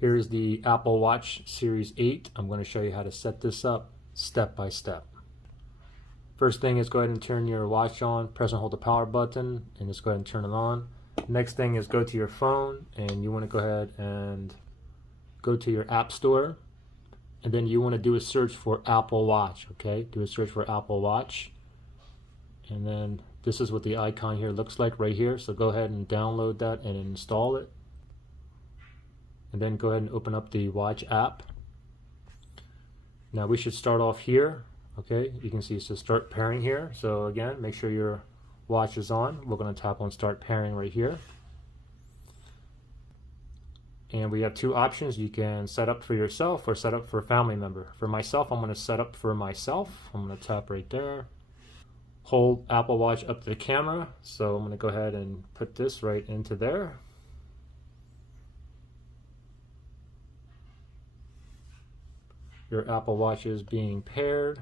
Here's the Apple Watch Series 8. I'm going to show you how to set this up step by step. First thing is go ahead and turn your watch on, press and hold the power button, and just go ahead and turn it on. Next thing is go to your phone, and you want to go ahead and go to your App Store, and then you want to do a search for Apple Watch, okay? Do a search for Apple Watch, and then this is what the icon here looks like right here, so go ahead and download that and install it. And then go ahead and open up the Watch app. Now we should start off here. Okay, you can see it says start pairing here. So again, make sure your watch is on. We're going to tap on start pairing right here. And we have two options. You can set up for yourself or set up for a family member. For myself, I'm going to set up for myself. I'm going to tap right there. Hold Apple Watch up to the camera. So I'm going to go ahead and put this right into there. Your Apple Watch is being paired.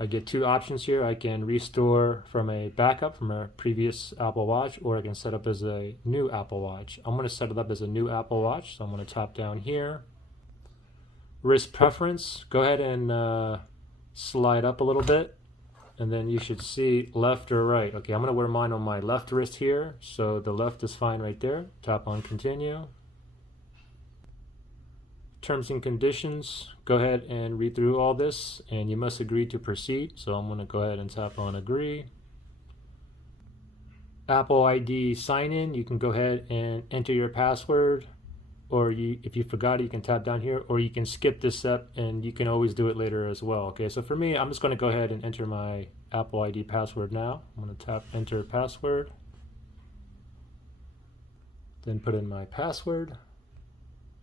I get two options here. I can restore from a backup from a previous Apple Watch, or I can set up as a new Apple Watch. I'm going to set it up as a new Apple Watch, so I'm going to tap down here. Wrist preference, go ahead and slide up a little bit, and then you should see left or right. Okay, I'm going to wear mine on my left wrist here, so the left is fine right there. Tap on continue. Terms and conditions, go ahead and read through all this, and you must agree to proceed. So I'm going to go ahead and tap on agree. Apple ID sign in, you can go ahead and enter your password, or if you forgot it, you can tap down here, or you can skip this step and you can always do it later as well. Okay, so for me, I'm just going to go ahead and enter my Apple ID password now. I'm going to tap enter password, then put in my password,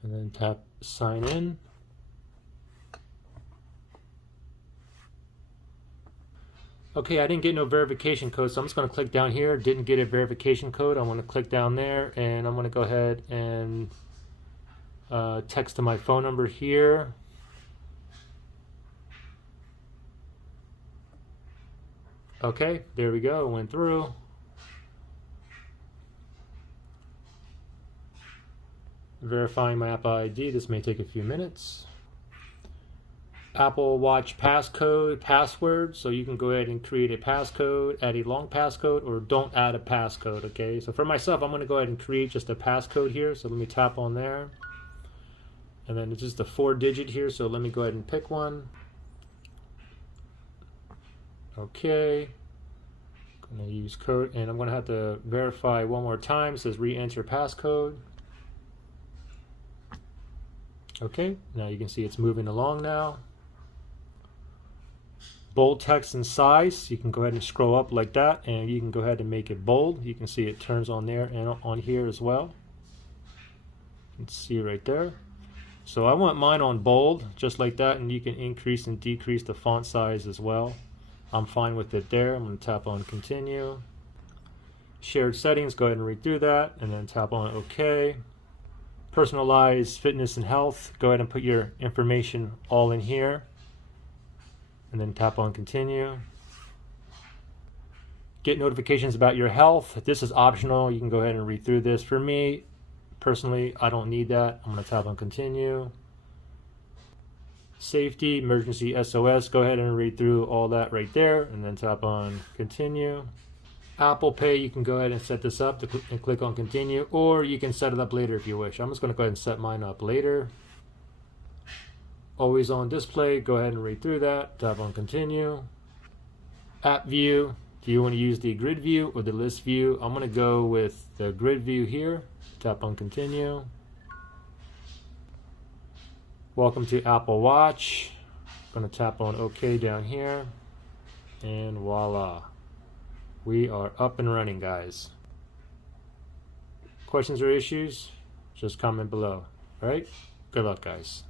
and then tap sign in. Okay, I didn't get no verification code, so I'm just going to click down here. Didn't get a verification code. I want to click down there, and I'm going to go ahead and text to my phone number here. Okay, there we go. It went through. Verifying my Apple ID. This may take a few minutes. Apple Watch passcode, password. So you can go ahead and create a passcode, add a long passcode, or don't add a passcode. Okay, so for myself, I'm going to go ahead and create just a passcode here. So let me tap on there. And then it's just a 4-digit here. So let me go ahead and pick one. Okay. I'm going to use code, and I'm going to have to verify one more time. It says re-enter passcode. Okay, now you can see it's moving along now. Bold text and size, you can go ahead and scroll up like that, and you can go ahead and make it bold. You can see it turns on there and on here as well. You can see right there. So I want mine on bold, just like that, and you can increase and decrease the font size as well. I'm fine with it there. I'm going to tap on continue. Shared settings, go ahead and read through that, and then tap on OK. Personalized fitness and health, go ahead and put your information all in here, and then tap on continue. Get notifications about your health. This is optional. You can go ahead and read through this. For me, personally, I don't need that. I'm going to tap on continue. Safety, emergency SOS, go ahead and read through all that right there, and then tap on continue. Apple Pay, you can go ahead and set this up and click on continue, or you can set it up later if you wish. I'm just going to go ahead and set mine up later. Always on display, go ahead and read through that, tap on continue. App view, do you want to use the grid view or the list view? I'm going to go with the grid view here, tap on continue. Welcome to Apple Watch. I'm going to tap on OK down here, and voila. We are up and running, guys. Questions or issues? Just comment below. All right? Good luck, guys.